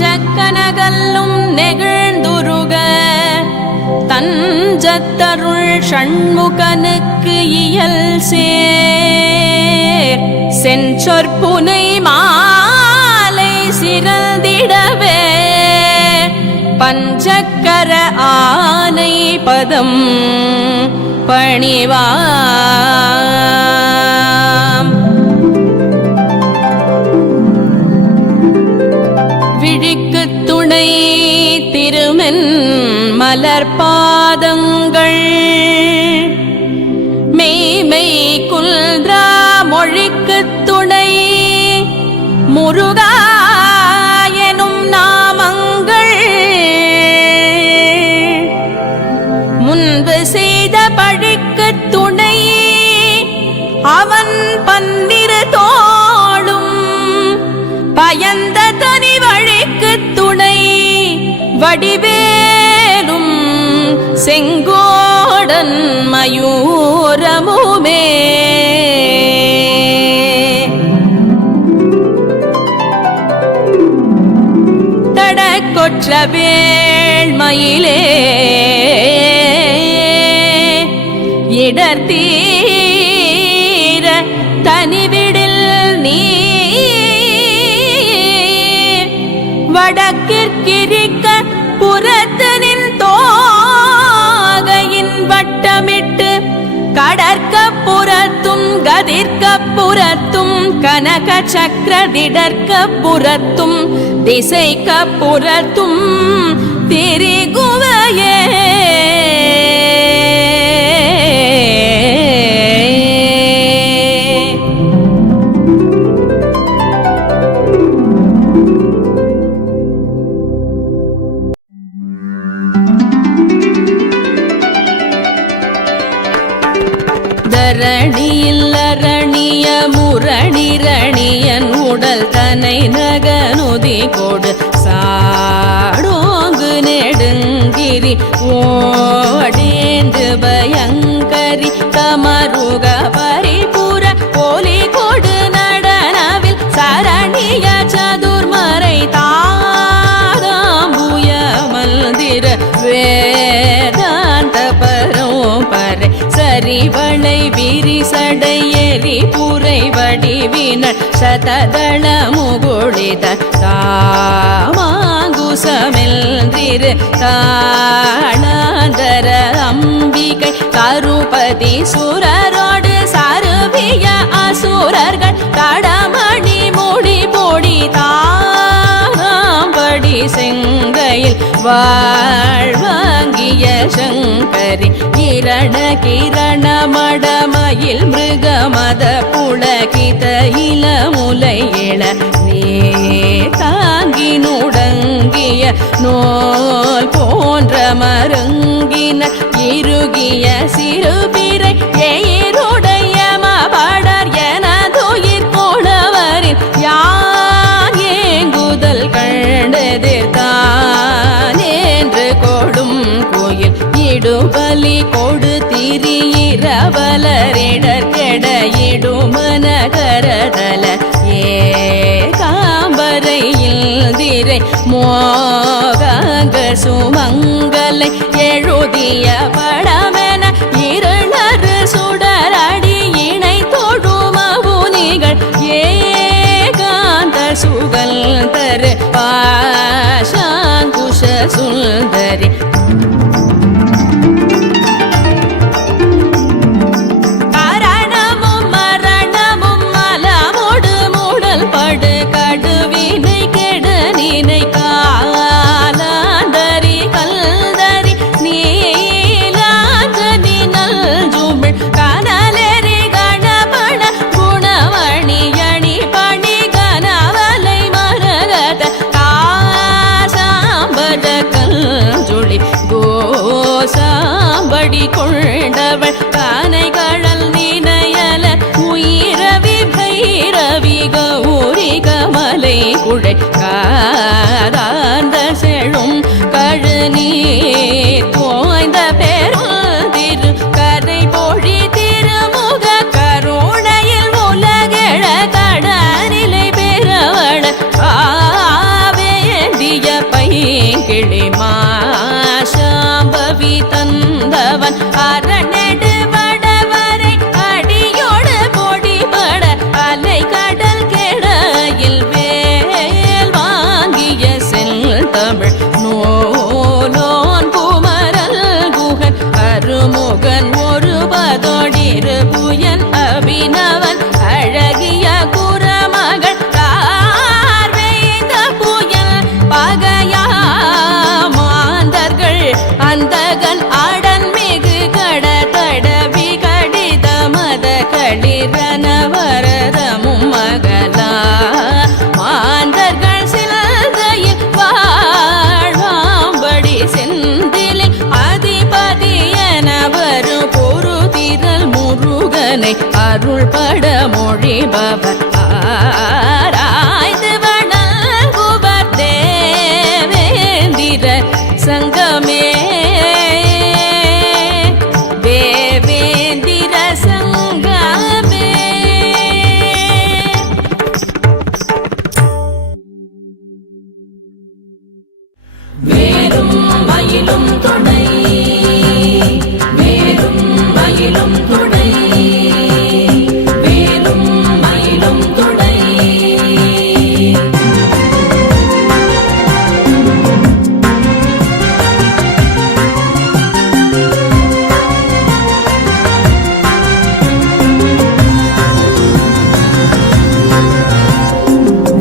நெஞ்சக்கனகல்லும் நெகிழ்ந்துருக தஞ்சத்தருள் ஷண்முகனுக்கு இயல் சேர் செஞ்சொற்புனை மாலை சிறந்திடவே பஞ்சக்கர ஆனை பதம் பணிவாம். விழிக்கு துணை திருமென் மலர்பாதங்கள் மெய்மை குல்ரா மொழிக்கு துணை முருகா எனும் நாமங்கள் முன்பு செய்த பழிக்கு துணை அவன் பன்னிரு தோளும் பயந்த தனி வழிக்கு துணை வடிவேலும் செங்கோடன் மயூரமுமே தடக்கொற்ற வேள்மயிலே இடர்தீர தனிவிடில் நீ வடக்கிற்கிரிக்க புறத்தனின் தோகையின் வட்டமிட்டு கடற்க புறத்தும் கதிர்க்க புறத்தும் கனக சக்கரதிடற்க புறத்தும் திசைக்க புறத்தும் திரிகுவையே தரணியில் அரணிய முரணிரணியன் உடல் தனை நகனுதி கொடு சாடோங்கு நெடுங்கிரி ஓடேந்து பயங்கரி தமருக பரிபுர போலி கொடு நடனவில் சரணிய சதுர்மறை தாதாம்புய மல்திர வேதாந்த பரோபரை சரிவளை விரிசடை எரி புரை வடிவினள் சததள முகுளித தாமாங்குசமெல்திரு தாளாந்தர அம்பிகை கருபதி சுரரோடு சருவிய அசுரர்கள் கடமணி மூடி போடி தாம்படி செங்கையில் வாழ்வாங்கிய சங்கரி கிரண கிரண மடமயில் மிருகமத புலகித இளமுலை இள நீ தாங்கி நுடங்கிய நோல் போன்ற மருங்கின இறுகிய சிறுபிறை எயிருடைய மபடர் எனதுயிர் போனவரின் யான் ஏங்குதல் கண்டதிர்தான் என்று கொடும் கோயில் இடுபலி கொடு திரியிரவலரிடர் கெட இடுமன கரதல ஏ காம்பரையில் திரை மோகாங்க சுமங்கலை எழுதிய படமென இருளறு சுடரடி இணை தொடுமவுனிகள் ஏகாந்த சுகல் தரு பாஷாங்குஷ சுந்தரி சாம்படி கொண்டவள் கானை கழல் நினையல உயிரவி பைரவி கௌரி கமலை குழை காதார்ந்த செழும் கழுநீர் தோய்ந்த பெரும் திரு கரை பொழி திருமுக கருணையில் உலகெழ வந்தவன் அரணெடு வடவரை அடியோடு பொடிபட அலை கடல் கெடையில் வேல் வாங்கிய செல் தமிழ் நூலோன் குமரல் குகன் அருமுகன் ஒருபதோடிரு புயன் அபிநவன் அழகிய குரமகள் கார்வேந்த புயல் பகையா மாந்தர்கள் அந்தகன் அடன் மிகு கட தடவி கடித மத களிரன வரதமும் மகளா மாந்தர்கள் சிலதையில் வாழ்வாம்படி செந்திலில் அதிபதி என வரும் பொருதிரல் முருகனை அருள் பட மொழிபவர் ஆராய்ந்து வணங்குவர் தேவேந்திர சங்கமே தேவேந்திர சங்கமே. வேலும் மயிலும் துணை வேலும் மயிலும் துணை வேலும் மயிலும் துணை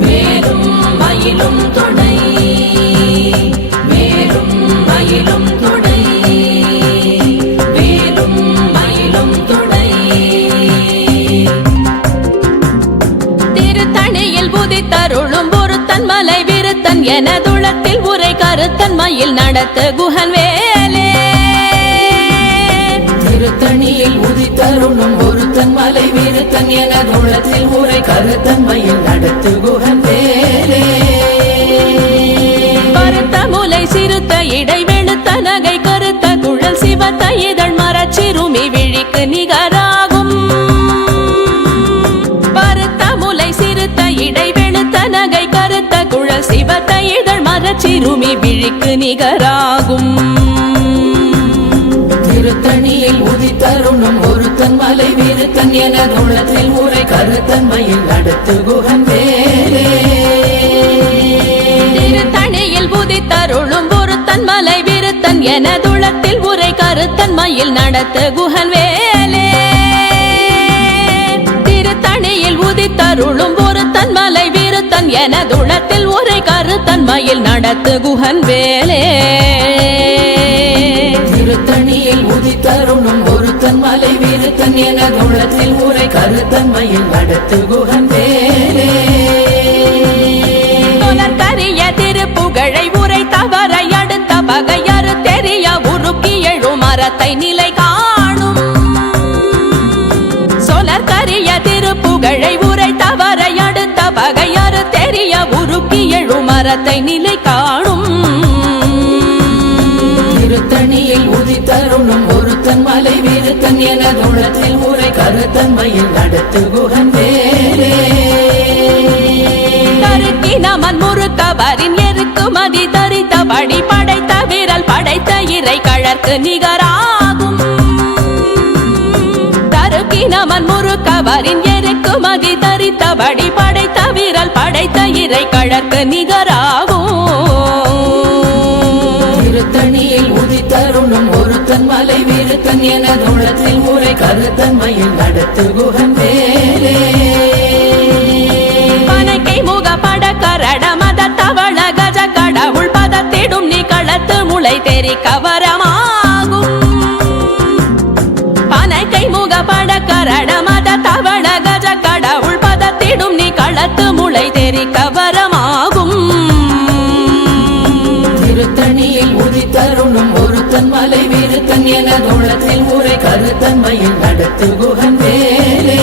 வேலும் மயிலும் துணை வேலும் மயிலும் துணை வேலும் மயிலும் துணை. திருத்தணியில் புதித்தருளும் பொருத்தன் மலை விருத்தன் என துளத்தில் உரை கருத்தன் மயில் நடத்த குஹன் வேலே. திருத்தணியில் உதித்தருளும் ஒருத்தன் மலை விருத்தன் என துளத்தில் உரை கருத்தன் மயில் நடத்து குஹன் வேலே. பருத்த முலை சிறுத்த இடை வெளுத்த நகை கருத்த குழல் சிவத்த இதழ் மரச்சிறுமி விழிக்கு நிகராகும். பருத்த முலை சிறுத்த இடை வெளுத்த நகை கருத்த குழல் சிவத்த இதழ் மரச்சிறுமி விழிக்கு நிகராகும். திருத்தணியில் உதித்தருளும் ஒருத்தன் மலை விருத்தன் என துளத்தில் உரை கருத்தன் மயில் நடத்து குஹன் வேலே. திருத்தணியில் புதித்தருளும் பொருத்தன் மலை விருத்தன் என துளத்தில் உரை கருத்தன் மயில் நடத்த குஹன் வேலே. திருத்தணியில் உதித்தருளும் பொருத்தன் மலை விருத்தன் என துளத்தில் உரை கருத்தன் மயில் நடத்து குஹன் வேலே. திருத்தணியில் உதித்தருளும் ஒருத்தன் மலை விருத்தன் என துளத்தில் உரை கருத்தன் மயில் நடத்து குஹன் வேலே. புலர்கரிய திருப்புகழை உரை தவறை அடுத்த பகையறு தெரிய உருக்கி எழும் மரத்தை நிலை காணும். சொலர்கரிய திருப்புகழை உரை தவறை அடுத்த பகையறு தெரிய உருக்கி எழும் மரத்தை நிலை காணும். திருத்தணியில் உதித்தருளும் ஒருத்தன் மலை விருத்தன் என துளத்தில் உரை கருத்தன் மயில் நடத்து குஹன் வேலே. கருக்கி நமன் முறுக்கவரின் எருக்கு மதி தரித்தபடி படைத்த விரல் படைத்த இறை கழற்கு நிகராகும். கருக்கி நமன் முறுக்கவரின் எருக்கு மதி தரித்தபடி படைத்த விரல் படைத்த இறை கழற்கு நிகராகும். திருத்தணியில் உதித்தருளும் ஒருத்தன் மலை விருத்தன் என துளத்தில் உரை கருத்தன் மயில் நடத்து குஹன் வேலே. பனைக்கை முக பட கரட மத தவள கஜ கடவுள் பதத்திடும் நீ களத்து முளை தெரி கவரமாகும். பனைக்கை முக பட கரட மத தவள கஜ கடவுள் பதத்திடும் நீ களத்து முளை தெரி கவரமாகும். திருத்தணியில் உதித்தருளும் ஒருத்தன் மலை விருத்தன் என துளத்தில் உரை கருத்தன் மயில் நடத்து குஹன் வேலே.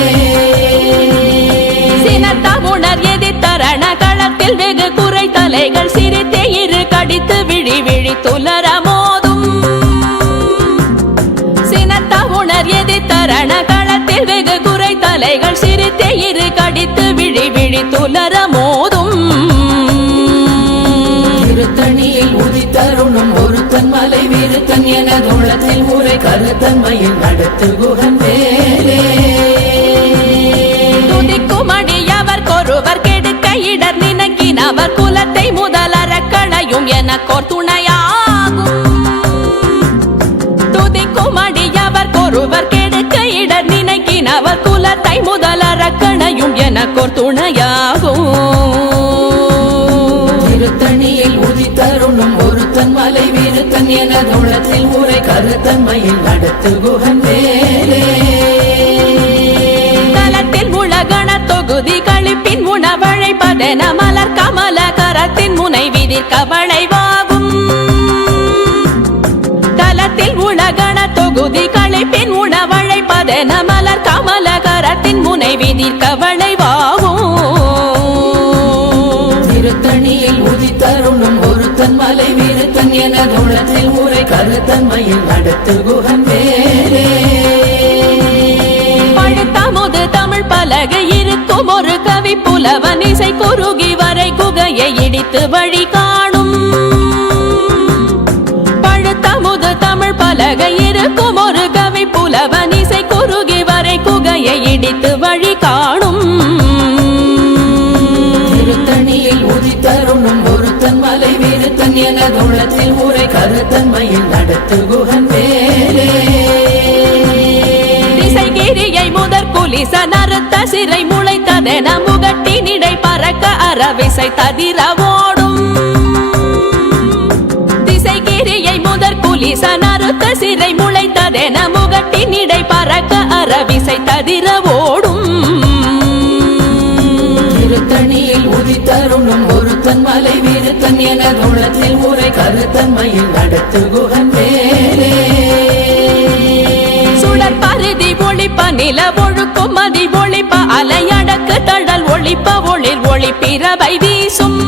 சினத்தமுணர் எதிர்த்தரண களத்தில் வெகு குறை தலைகள் சிரித்தே இரு கடித்து விழி விழி துலர மோதும். சினத்தமுணர் எதிர்த்தரண களத்தில் வெகு குறை தலைகள் சிரித்தே இரு கடித்து விழி விழி துலர மோதும். திருத்தணியில் உதித்தருளும் ஒருத்தன் மலை விருத்தன் என துளத்தில் உரை ஊரை கருத்தன்மையில் நடத்து குகன் வேலே துதிக்கும் அடியவர்க்கொருவர் கெடுக்க இடர் நினைக்கினவர் குலத்தை முதலறக்களையும் எனக்கோர் துணையாகும் துதிக்கும் அடியவர்க்கொருவர் கெடுக்க இடர் நினைக்கினவர் குலத்தை முதலறக்கணையும் எனக்கோர் துணையாகும் திருத்தணியில் உதித்தருணும் ஒருத்தன் மலை வீருத்தன் எனதுள்ளத்தில் ஊரை கருத்தன்மையில் நடத்து குகன் வேலே தலத்தில் உலகண தொகுதி கழிப்பின் உணவழைப்பதென மலர் கமல கரத்தின் முனை விதிர்க்க வளைவாகும் தலத்தில் உலகண தொகுதி கழிப்பின் உணவழைப்பதென மலர் கமல கரத்தின் முனை விதிர்க்க வளைவாகும் திருத்தணியில் உதித்தருணும் ஒருத்தன் மலை வீருத்தன் எனதுள்ளத்தில் ஊரை கருத்தன்மையில் நடத்து குகன் வேலே பழுத்தமுது தமிழ் பலகை இருக்கும் ஒரு கவி புலவன் இசை குறுகி வரை குகையை இடித்து வழி காணும் பழுத்தமுது தமிழ் பலகை இருக்கும் ஒரு கவி புலவன் இசை குறுகி வரை குகையை இடித்து வழி காணும் திருத்தணியில் உதித்தருணும் ஒருத்தன் மலை வீருத்தன் எனதுள்ளத்தில் ஊரை கருத்தன்மையில் நடத்து குகன் வேலே திசைகிரியை முதற் குலிச நறுத்த சிறை முளைத்ததென முகட்டினிடை பறக்க அறவிசை ததிர ஓடும் திசைகிரியை முதற் குலிச நறுத்த சிறை முளைத்ததென முகட்டினிடை பறக்க அறவிசை ததிர ஓடும் திருத்தணியில் உதித்தருணும் ஒருத்தன் மலை வீருத்தன் எனதுள்ளத்தில் ஊரை கருத்தன்மையில் நடத்து குகன் வேலே சுடர் பருதி ஒளிப்ப நில ஒழுக்கும் மதி ஒளிப்ப அலையடக்கு தழல் ஒளிப்ப ஒளிர் ஒளிப்பிரவை வீசும்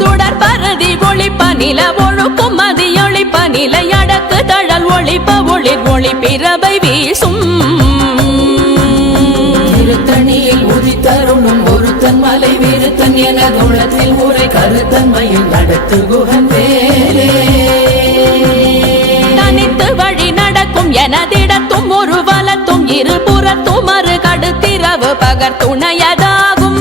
சுடர் பருதி ஒளிப்ப நில ஒழுக்கும் மதி ஒளிப்ப நிலையடக்கு தழல் ஒளிப்ப ஒளிர் ஒளிப்பிரவை வீசும் திருத்தணியில் உதித்தருணும் ஒருத்தன் மலை வீருத்தன் எனதுள்ளத்தில் ஊரை கருத்தன்மையில் நடத்து குகன் வேலே தனித்து வழி நடக்கும் எனதிடத்தும் ஒரு வலத்தும் இருபுறத்தும் மறு கடுத்திரவு பகர் துணையதாகும்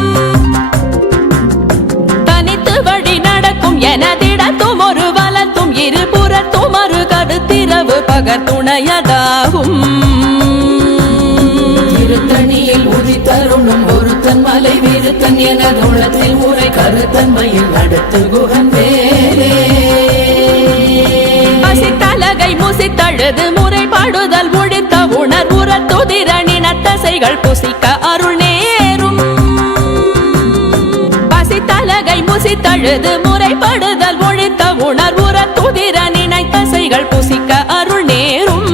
தனித்து வழி நடக்கும் எனதிடத்தும் ஒரு வலத்தும் இருபுறத்தும் மறு கடுத்திரவு பகர் துணையதாகும் திருத்தணியில் உதித்தருணும் ஒருத்தன் மலை வீருத்தன் எனதுள்ளத்தில் ஊரை கருத்தன்மையில் நடத்து குகன் வேலே பசித்தலகை முசித்தழுது முறைப்பாடுதல் ஒழித்த உணர்வுற துதிரணினத்தசைகள் புசிக்க அருள் நேரும் பசித்தலகை முசித்தழுது முறைப்படுதல் ஒழித்த உணர்வுற துதிரணினத்தசைகள் புசிக்க அருள் நேரும்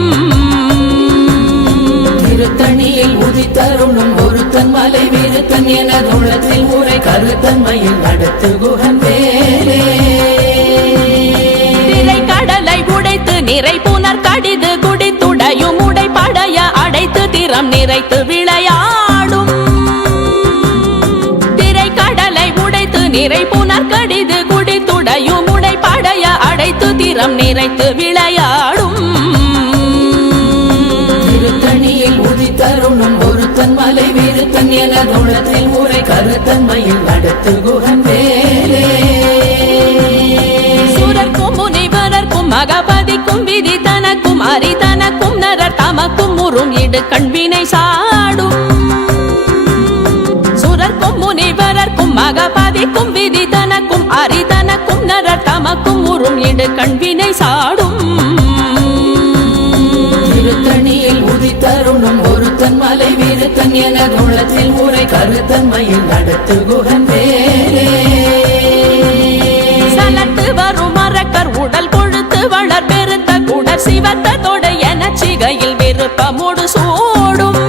திருத்தணியில் உதித்தருணும் ஒருத்தன் மலை வீருத்தன் எனதுள்ளத்தில் ஊரை கருத்தன்மையில் நடத்து குகன் வேலே திரை கடலை உடைத்து நிறை புனர் கடிது குடித்துடையும் உடைப்படைய அடைத்து திறம் நிறைத்து விளையாடும் திரை கடலை உடைத்து நிறை புனர் கடிது குடித்துடையும் உடைப்படைய அடைத்து திறம் நிறைத்து விளையாடும் திருத்தணியில் உதித்தருணும் ஒருத்தன் மலை வீருத்தன் எனதுள்ளத்தில் ஊரை கருத்தன்மையில் நடத்து குகன் வேலே சுரர்க்கும் முனிவரர்க்கும் மகபதிக்கும் விதி தனக்கும் அரி தனக்கும் நரர் தமக்கும் உறும் இடு கண்வினை சாடும் சுரர்க்கும் முனிவரர்க்கும் மகபதிக்கும் விதி தனக்கும் அரி தனக்கும் நரர் தமக்கும் உறும் இடு கண்வினை சாடும் திருத்தணியில் உதித்தருணும் ஒருத்தன் மலை வீருத்தன் எனதுள்ளத்தில் ஊரை கருத்தன்மையில் நடத்து குகன் வேலே சலத்து வரும் மரக்கர் உடல் கொழுத்து வளர் பெருத்த குடர் சிவத்த தொடை எனச் சிகையில் விருப்பமோடு சூடும்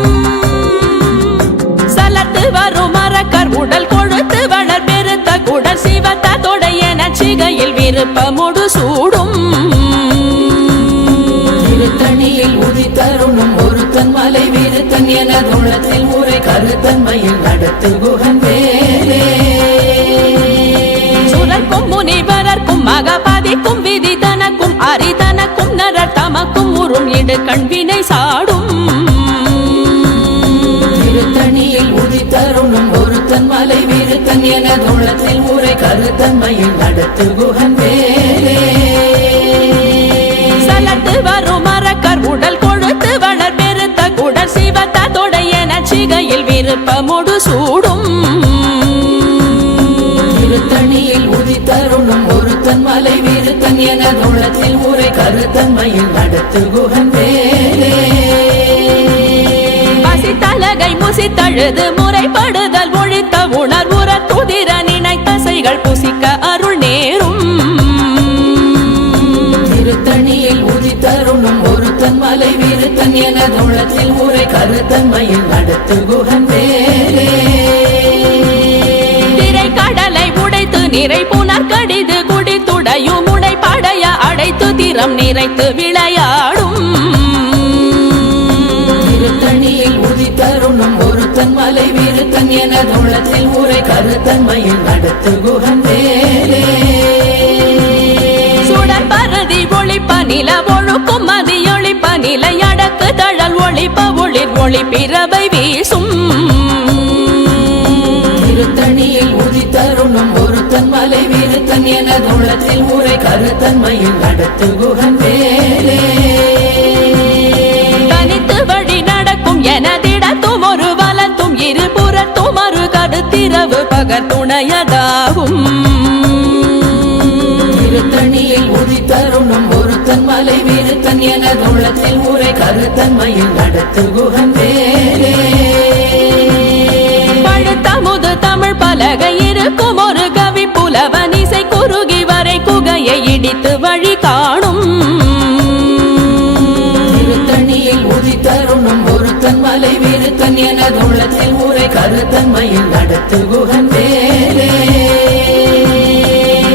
சலத்து வரும் மரக்கர் உடல் கொழுத்து வளர் பெருத்த குடர் சிவத்த தொடை எனச் சிகையில் விருப்பமோடு சூடும் திருத்தணியில் உதித்தருணும் ஒருத்தன் மலை வீருத்தன் எனதுள்ளத்தில் ஊரை கருத்தன்மையில் நடத்து குகன் வேலே சுரர்க்கும் முனிவரர்க்கும் மகபதிக்கும் விதி தனக்கும் அரி தனக்கும் நர இடு கண்வினை சாடும் திருத்தணியில் உதித்தருணும் ஒருத்தன் மலை விருத்தன் என தோளத்தில் ஊரை கருத்தன்மையில் நடத்து குகன் வேலே சலத்து வரும் மரக்கர் உடல் கொழுத்து வளர் பெருத்த குடர் சிவத்த தொடையன சிகையில் விருப்பமுடு சூடும் திருத்தணியில் உதித்தருணும் ஒருத்தன் மலை விருத்தன் என தோளத்தில் ஊரை கருத்தன்மையில் நடத்து குகன் வேலே பசித்தலகை முசித்தழுது முறைப்படுதல் ஒழித்த உணர்வுற துதிர நினைத்தசைகள் புசிக்க அருள் நேரும் திருத்தணியில் உதித்தருணும் ஒருத்தன் மலை விருத்தன் என தோளத்தில் ஊரை கருத்தன்மையில் நடத்து குகன் வேலே திரை கடலை உடைத்து நிறை புனர் கடிது குடித்துடையும் உடை படைய அடைத்து திறம் நிறைத்து விளையாடும் திருத்தணியில் உதித்தருணும் ஒருத்தன் மலை விருத்தன் என தோளத்தில் ஊரை கருத்தன்மையில் நடத்து குகன் வேலே சுடர் பரதி ஒளிப்ப நில ஒழுக்கும் மதி ஒளிப்ப நிலை அடக்கு தழல் ஒளிப்ப ஒளிர் ஒளி பிறவை வீசும் திருத்தணியில் உதித்தருணும் ஒருத்தன் மலை விருத்தன் என தோளத்தில் ஊரை கருத்தன்மையில் நடத்து குகன் வேலே தனித்து வழி நடக்கும் எனதிடத்தும் ஒரு வலத்தும் இருபுறத்தும் ஒரு கருத்திரவு பகர் துணையதாகும் திருத்தணியில் உதித்தருணும் ஒருத்தன் மலை விருத்தன் என தோளத்தில் ஊரை கருத்தன்மையில் நடத்து குகன் வேலே பழுத்தமுது தமிழ் பலகை இருக்கும் ஒரு கவி புலவன் இசை குறுகி வரை குகையை இடித்து வழி காணும் திருத்தணியில் உதித்தருணும் ஒருத்தன் மலை விருத்தன் என தோளத்தில் ஊரை கருத்தன்மையில் நடத்து குகன் வேலே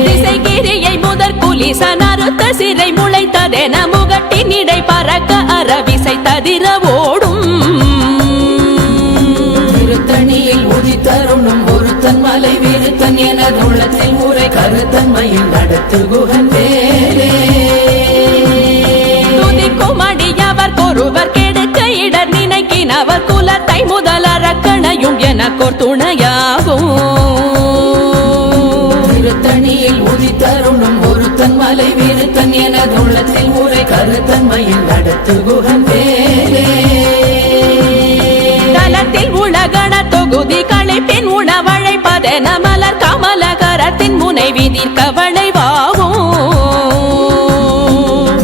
திசைகிரியை முதற் குலிசன் அறுத்த சிறை முளைத்ததென முகட்டின் இடை பறக்க அரவிசை ததிர ஓடும் திருத்தணியில் உதித்தருணும் ஒருத்தன் மலை விருத்தன் என தோளத்தில் ஊரை கருத்தன்மையில் நடத்து குகன் வேலே துதிக்கும் அடியவர் கொருவர் கெடுக்க இடர் நினைக்கினவர் குலத்தை முதலறக்கணையும் எனக்கோர் துணையாகும் திருத்தணியில் உதித்தருணும் ஒருத்தன் மலை விருத்தன் என தோளத்தில் ஊரை கருத்தன்மையில் நடத்து குகன் வேலே தலத்தில் உலகண தொகுதி களைப்பின் உணவழைப்பதென மலர் கமலகரத்தின் முனை விதிர்க்க வளைவாகும்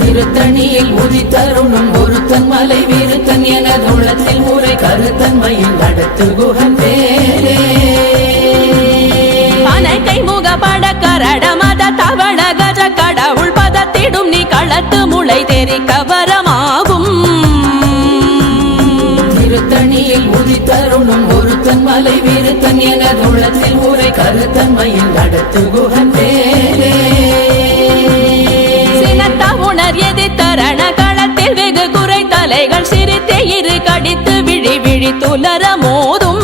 திருத்தணியில் உதித்தருணும் ஒருத்தன் மலை விருத்தன் என தோளத்தில் ஊரை கருத்தன்மையில் நடத்து குகன் வேலே அனைக்கை முகப்பட கரட மத தவள கஜ கடவுள் பதத்திடும் நீ களத்து முளை தெரிக்க வரமாகும் திருத்தணியில் உதித்தருணும் ஒருத்தன் மலை விருத்தன் என தோளத்தில் ஊரை கருத்தன்மையில் நடத்து குகன் வேலே சினத்த உணர் எதிர்த்தரண களத்தில் வெகு குறை தலைகள் சிரித்தே இரு கடித்து விழி விழி துலர மோதும்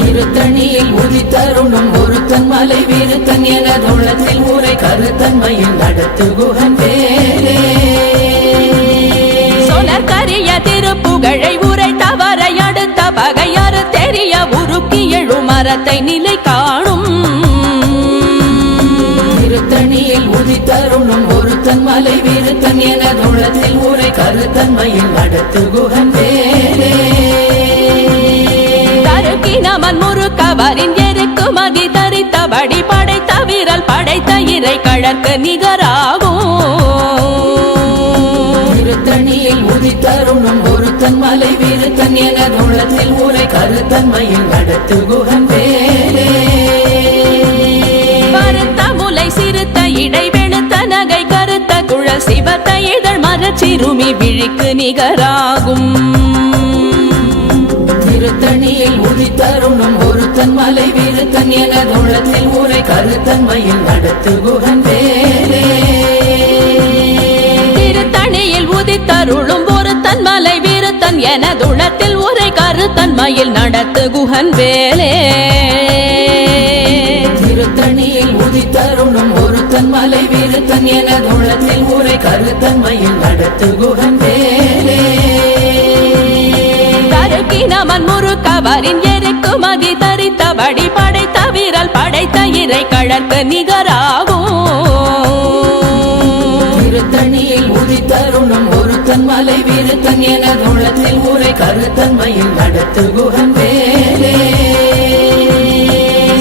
திருத்தணியில் உதித்தருணும் ஒருத்தன் மலை விருத்தன் என தோளத்தில் ஊரை கருத்தன்மையில் நடத்து குகன் வேலே சொலர் கரிய திருப்புகழை உரை தவறை அடுத்த பகையாறு தெரிய உருக்கி எழு மரத்தை நிலை காணும் திருத்தணியில் உதித்தருணும் ஒருத்தன் மலை விருத்தன் என தோளத்தில் ஊரை கருத்தன்மையில் நடத்து குகன் வேலே தருக்கினமன் முறுக்கவரின் எருக்கு மதி தரித்தபடி படைத்த வீரல் படைத்த இறை கழற்கு நிகராகும் திருத்தணியில் உதித்தருணும் ஒருத்தன் மலை விருத்தன் என தோளத்தில் ஊரை கருத்தன்மையில் நடத்து குகன் வேலே பருத்த முலை சிறுத்த இடை வெளுத்த நகை கருத்த குழல் சிவத்த இதழ் மரச்சிறுமி விழிக்கு நிகராகும் திருத்தணியில் உதித்தருணும் ஒருத்தன் மலை விருத்தன் என தோளத்தில் ஊரை கருத்தன்மையில் நடத்து குகன் வேலே திருத்தணியில் உதித்தருளும் ஒருத்தன் மலை விருத்தன் என துளத்தில் உரை கருத்தன்மையில் நடத்து குகன் வேலே திருத்தணியில் உதித்தருணும் ஒருத்தன் மலை விருத்தன் என தோளத்தில் ஊரை கருத்தன்மையில் நடத்து குகன் வேலே தருக்கினமன் முறுக்கவரின் எருக்குமதி தரித்தபடி படைத்த வீரல் படைத்த இறை கழற்கு நிகராகும் திருத்தணியில் உதித்தருணும் ஒருத்தன் மலை விருத்தன் எனது உள்ளத்தில் ஊரை கருத்தன்மையில் நடத்து குகன் வேலே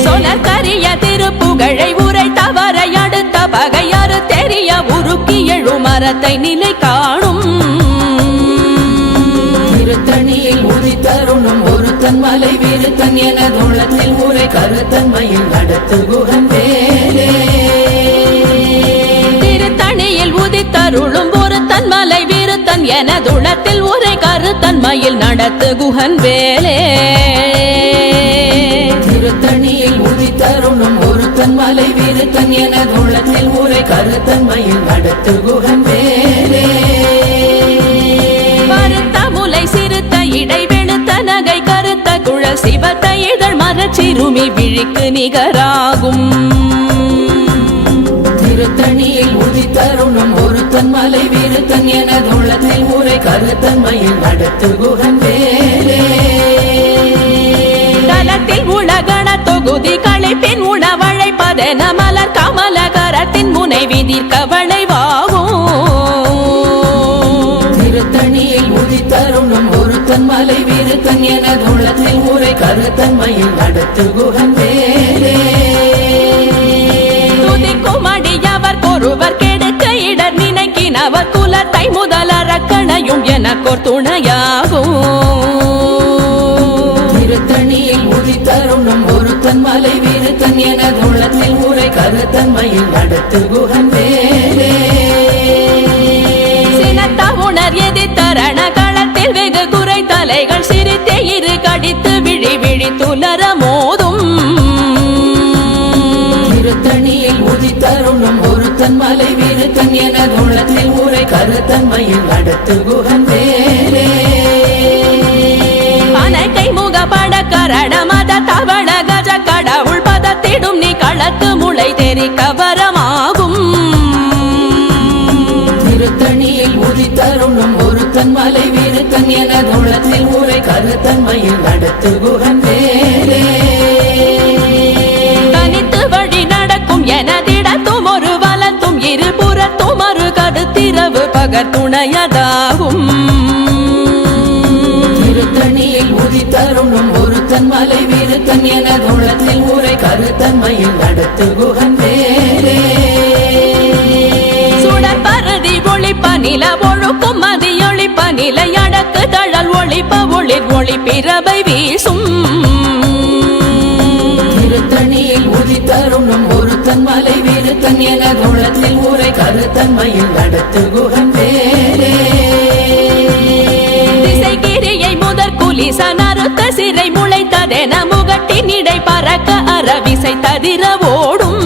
சொலற்கரிய திருப்புகழை உரை தவறை அடுத்த பகையாறு தெரிய உருக்கி எழும் மரத்தை நிலை காணும் திருத்தணியில் உதித்தருணும் ஒருத்தன் மலை விருத்தன் எனது உள்ளத்தில் ஊரை கருத்தன்மையில் நடத்து குகன் வேலே திருத்தணியில் உதித்தருளும் ஒருத்தன் மலை விருத்தன் எனதுளத்தில் உரை கருத்தன்மையில் நடத்து குகன் வேலே திருத்தணியில் உதித்தருணும் ஒருத்தன் மலை விருத்தன் எனது உள்ளத்தில் ஊரை கருத்தன்மையில் நடத்து குகன் வேலே கருத்த முலை சிறுத்த இடை வெளுத்த நகை கருத்த குழல் சிவத்த இதழ் மரச்சிறுமி விழிக்கு நிகராகும் திருத்தணியில் உதித்தருணும் ஒருத்தன் மலை விருத்தன் எனது உள்ளத்தில் ஊரை கருத்தன்மையில் நடத்து குகன் வேலே தலத்தில் உலகண தொகுதி களைப்பின் உணவழைப்பதென மலர் கமல கரத்தின் முனை விதிர்க்க வளைவாகும் திருத்தணியில் உதித்தருணும் ஒருத்தன் மலை விருத்தன் எனது உள்ளத்தில் ஊரை கருத்தன்மையில் நடத்து குகன் வேலே துதிக்கும் அடியவர் ஒருவர் கெடுக்க இடர் நினைக்கினவர் குலத்தை முதலறக்கணையும் எனக்கோர் துணையாகும் திருத்தணியில் உதித்தருணும் ஒருத்தன் மலை விருத்தன் எனது உள்ளத்தில் ஊரை கருத்தன்மையில் நடத்து குகன் வேலே சினத்த உணர் எதிர்த்தரண களத்தில் வெகு குறை தலைகள் சிரித்தே இரு கடித்து விழி விழி துலர மோதும் திருத்தணியில் உதித்தருணும் ஒருத்தன் மலை விருத்தன் எனது உள்ளத்தில் ஊரை கருத்தன்மையில் நடத்து குகன் வேலே அனைக்கை முகப்பட கரண மத தவள கஜ கடவுள் பதத்திடும் நீ களத்து முளை தெரிக்க வரமாகும் திருத்தணியில் உதித்தருணும் ஒருத்தன் மலை விருத்தன் எனது உள்ளத்தில் ஊரை கருத்தன்மையில் நடத்து குகன் வேலே தனித்து வழி நடக்கும் எனதிடத்தும் ஒரு வலத்தும் இருபுறத்தும் மறு கருத்திரவு பகர் துணையதாகும் திருத்தணியில் உதித்தருணும் ஒருத்தன் மலை விருத்தன் எனது உள்ளத்தில் ஊரை கருத்தன்மையில் நடத்து குகன் வேலே சுடர் பரதி ஒளிப்ப நில ஒழுக்கும் மதியொளிப்ப நிலை அடக்கு தழல் ஒளிப்ப ஒளிர் ஒளி பிறவை வீசும் திருத்தணியில் உதித்தருணும் ஒருத்தன் மலை விருத்தன் எனது உள்ளத்தில் ஊரை கருத்தன்மையில் நடத்து குகன் வேலே திசைகிரியை முதற் குலிசன் அறுத்த சிறை முளைத்ததென முகட்டின் இடை பறக்க அறவிசை ததிர ஓடும்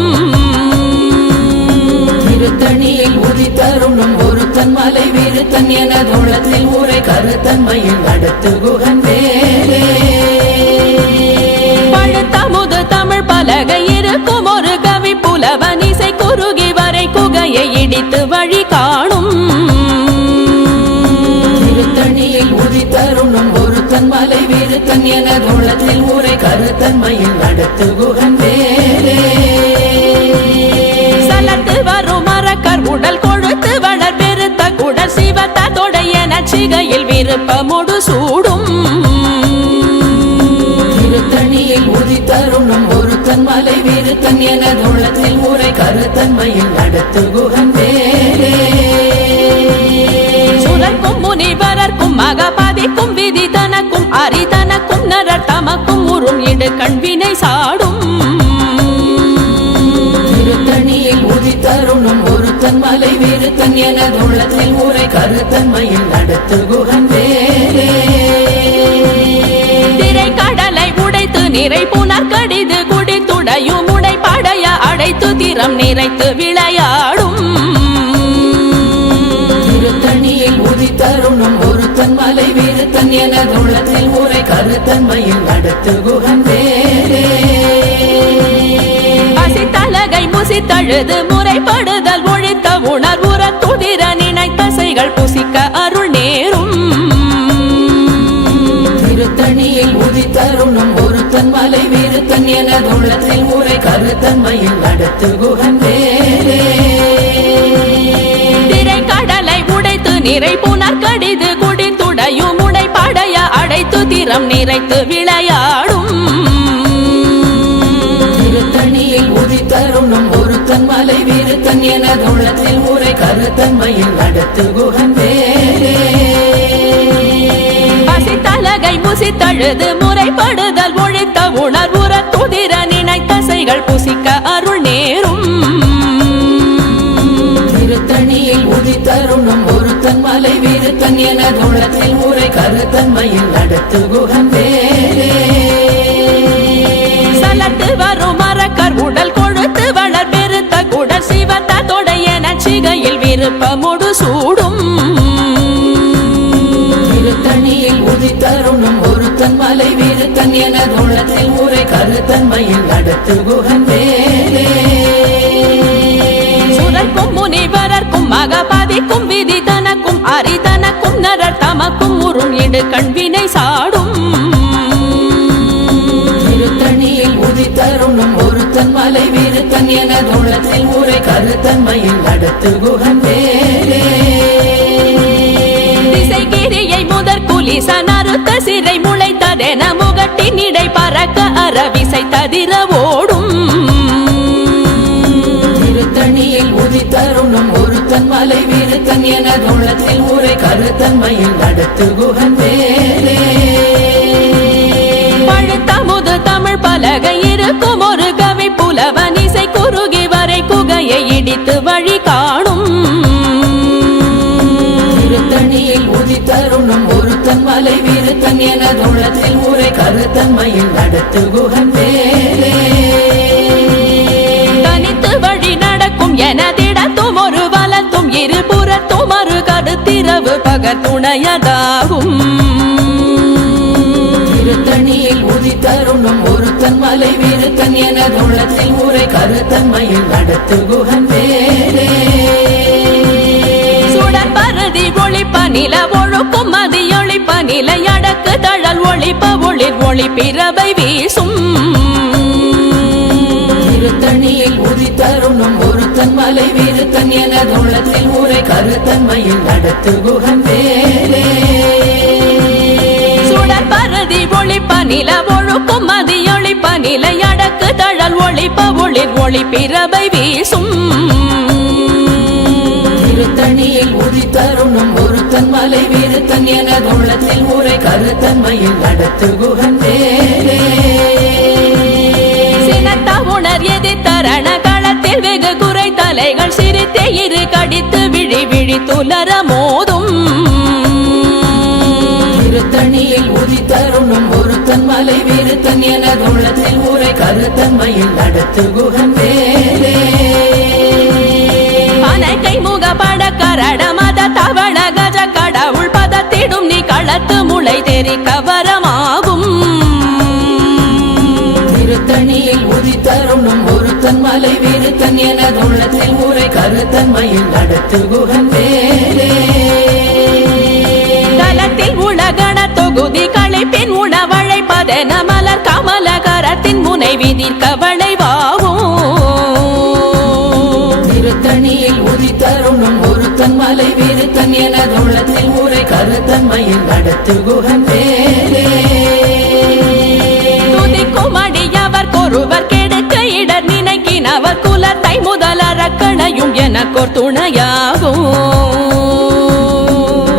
திருத்தணியில் உதித்தருணும் ஒருத்தன் மலை விருத்தன் எனது உள்ளத்தில் ஊரை கருத்தன்மையில் நடத்து குகன் வேலே பழுத்தமுது தமிழ் பலகை இருக்கும் ஒரு கவி புலவன் இசை குறுகி வரை குகையை இடித்து வழி காணும் திருத்தணியில் உதித்தருணும் ஒருத்தன் மலை விருத்தன் எனது உள்ளத்தில் ஊரை கருத்தன்மையில் நடத்து குகன் வேலே சலத்து வரும் மரக்கர் உடல் கொழுத்து வளர் பெருத்த குடல் சிவத்த தொடையன சிகையில் விருப்பமுடு சூடும் திருத்தணியில் உதித்தருணும் ஒருத்தன் மலை விருத்தன் எனது உள்ளத்தில் ஊரை கருத்தன்மையில் நடத்து குகன் வேலே சுரர்க்கும் முனிவரர்க்கும் மகபதிக்கும் விதி தனக்கும் அரிதனக்கும் நரர் தமக்கும் உறும் இடு கண்வினை சாடும் திருத்தணியில் உதித்தருணும் ஒருத்தன் மலை விருத்தன் எனது உள்ளத்தில் ஊரை கருத்தன்மையில் நடத்து குகன் வேலே திரை கடலை உடைத்து நிறை புனர் கடிது குடித்துடையும் உடை படைய அடைத்து திறம் நிறைத்து விளையாடும் திருத்தணியில் உதித்தருணும் ஒருத்தன் மலை விருத்தன் எனது உள்ளத்தில் ஊரை கருத்தன்மையில் நடத்து குகன் வேலே பசித்தலகை முசித்தழுது முறைப்படுதல் ஒழித்த உணர்வுற துதிர நினைத்த செய்க தசைகள் புசிக்க அருள் நேரும் திருத்தணியில் உதித்தருணும் ஒருத்தன் மலை விருத்தன் எனது உள்ளத்தில் உரை கருத்தன்மையில் நடத்து குகன் வேலே திரை கடலை உடைத்து நிறை புனர் கடிது குடித்துடையும் உடை படைய அடைத்து திறம் நிறைத்து விளையாடும் திருத்தணியில் உதித்தருணும் ஒருத்தன் மலை விருத்தன் எனது உள்ளத்தில் உரை கருத்தன்மையில் நடத்து குகன் வேலே பசித்தலகை முசித்தழுது முறைப்படுதல் ஒழித்த உணர்வுற துதிர நினைத்தசைகள் புசிக்க அருள் நேரும் திருத்தணியில் உதித்தருணும் ஒருத்தன் மலை விருத்தன் எனது உள்ளத்தில் உரை கருத்தன்மையில் நடத்து குகன் வேலே சலத்து வரும் மரக்கர் உடல் கொழுத்து வளர் பெருத்த குடல் சிவத்த தொடையன சிகையில் விருப்பமுடு சூடும் திருத்தணியில் உதித்தருணும் ஒருத்தன் மலை விருத்தன் எனது உள்ளத்தில் உரை கருத்தன்மையில் நடத்து குகன் வேலே சுரர்க்கும் முனிவரர்க்கும் மகபதிக்கும் விதி தனக்கும் அரிதனக்கும் நரர் தமக்கும் உறும் இடு கண்வினை சாடும் திருத்தணியில் உதித்தருணும் ஒருத்தன் மலை விருத்தன் எனது உள்ளத்தில் உரை கருத்தன்மையில் நடத்து குகன் வேலே திசைகிரியை முதற் குலிசன் அறுத்த சிறை முளைத்ததென முகட்டின் இடை பறக்க அறவிசை ததிர ஓடும் திருத்தணியில் உதித்தருணும் ஒருத்தன் மலை விருத்தன் எனது உள்ளத்தில் உரை கருத்தன்மையில் நடத்து குகன் வேலே பழுத்தமுது தமிழ் பலகை இருக்கும் ஒரு கவி புலவன் இசை குறுகி வரை குகையை இடித்து வழி காணும் திருத்தணியில் உதித்தருணும் ஒருத்தன் மலை விருத்தன் எனது உள்ளத்தில் உரை கருத்தன்மையில் நடத்து குகன் வேலே தனித்து வழி நடக்கும் எனதிடத்தும் ஒரு வலத்தும் இருபுறத்தும் மறு கருத்திரவு பகர் துணையதாகும் திருத்தணியில் உதித்தருணும் ஒருத்தன் மலை விருத்தன் எனது உள்ளத்தில் உரை கருத்தன்மையில் நடத்து குகன் வேலே சுடர் பருதி ஒளிப்ப நில ஒழுக்கும் மதியொளிப்ப நிலை அடக்கு தழல் ஒளிப்ப ஒளிர் ஒளி பிறவை வீசும் திருத்தணியில் உதித்தருணும் ஒருத்தன் மலை விருத்தன் எனது உள்ளத்தில் உரை கருத்தன்மையில் நடத்து குகன் வேலே சுடர் பருதி ஒளிப்ப நில ஒழுக்கும் மதியொளிப்ப நிலை அடக்கு தழல் ஒளிப்ப ஒளிர் ஒளி பிறவை வீசும் திருத்தணியில் உதித்தருணும் ஒருத்தன் மலை விருத்தன் எனது உள்ளத்தில் உரை கருத்தன்மையில் நடத்து குகன் வேலே சினத்த உணர் எதிர்த்தரண களத்தில் வெகு குறை தலைகள் சிரித்தே இரு கடித்து விழி விழி துலர மோதும் திருத்தணியில் உதித்தருணும் ஒருத்தன் மலை விருத்தன் எனது உள்ளத்தில் உரை கருத்தன்மையில் நடத்து குகன் வேலே அனைக்கை முகப்பட கரட மத தவள கஜ கடவுள் பதத்திடும் நீ களத்து முளை தெரி கவரமாகும் திருத்தணியில் உதித்தருணும் ஒருத்தன் மலை விருத்தன் எனது உள்ளத்தில் உரை கருத்தன்மையில் நடத்து குகன் வேலே தலத்தில் உலகண தொகுதி களைப்பின் உணவழைப்பதென மலர் கமல கரத்தின் முனை விதிர் கவளைவாகும் திருத்தணியில் உதித்தருணும் ஒருத்தன் மலை விருத்தன் எனது உள்ளத்தில் உரை கருத்தன்மையில் நடத்து குகன் வேலே துதிக்கும் அடியவர் கொருவர் கெடுக்க இடர் நினைக்கினவர் குலத்தை முதலறக்கணையும் எனக்கோர் துணையாகும்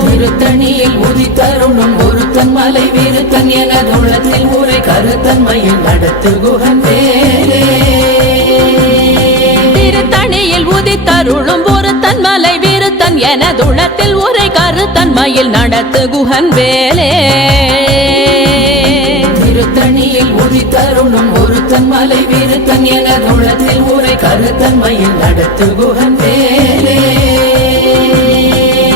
திருத்தணியில் உதித்தருணும் ஒருத்தன் மலை விருத்தன் எனது உள்ளத்தில் உரை கருத்தன்மையில் நடத்து குகன் வேலே திருத்தணியில் உதித்தருளும் ஒருத்தன் மலை விருத்தன் எனதுளத்தில் உரை கருத்தன்மையில் நடத்து குகன் வேலே திருத்தணியில் உதித்தருணும் ஒருத்தன் மலை விருத்தன் எனது உள்ளத்தில் உரை கருத்தன்மையில் நடத்து குகன் வேலே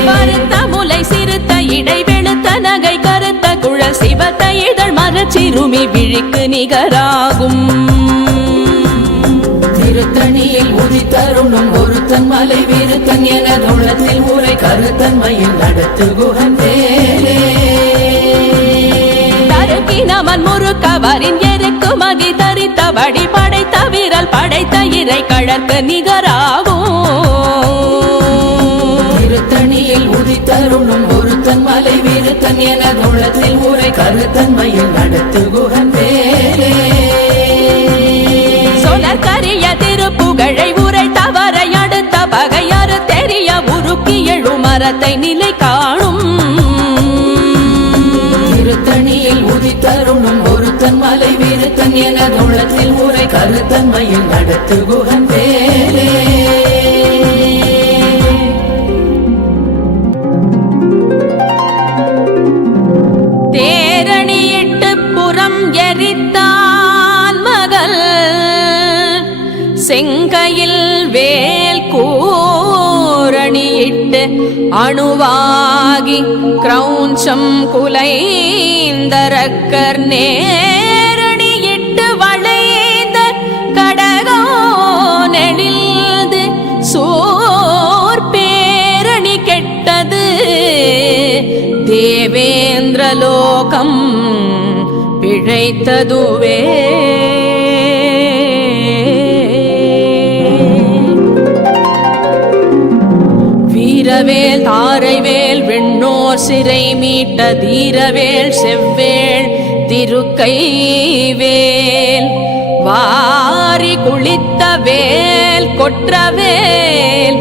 பருத்த முலை சிறுத்த இடை வெளுத்த நகை கருத்த குழல் சிவத்த இதழ் மரச்சிறுமி விழிக்கு நிகராகும் திருத்தணியில் உதித்தருணும் ஒருத்தன் மலை விருத்தன் எனது உள்ளத்தில் உரை கருத்தன்மையில் நடத்து குகன் வேலே தருக்கினவன் முறுக்கவரின் எருக்கு மதி தரித்தபடி படைத்த வீரல் படைத்த இறை கழற்கு நிகராகும் திருத்தணியில் உதித்தருணும் ஒருத்தன் மலை விருத்தன் என தோளத்தில் உரை கருத்தன்மையில் நடத்து குகன் வேலே சொலற்கரிய திருப்புகழை உரை தவறை அடுத்த பகையறு தெரிய உருக்கி எழு மரத்தை நிலை காணும் திருத்தணியில் உதித்தருணும் ஒருத்தன் மலை விருத்தன் என தோளத்தில் உரை கருத்தன்மையில் நடத்து குகன் வேலே தேரணியிட்டு புறம் எரித்தான் மகள் செங்கையில் வேல் கூரணியிட்டு அணுவாகி கிரௌஞ்சம் குலைந்தரக்கர் நேரணியிட்டு வளைந்த கடகோ நெடில்து சோர் பேரணி கெட்டது தேவேந்திரலோகம் பிழைத்ததுவே வீரவேல் தாரைவேல் வெண்ணோர் சிறை மீட்ட தீரவேல் செவ்வேள் திருக்கைவேல் வாரி குளித்த வேல் கொற்றவேல்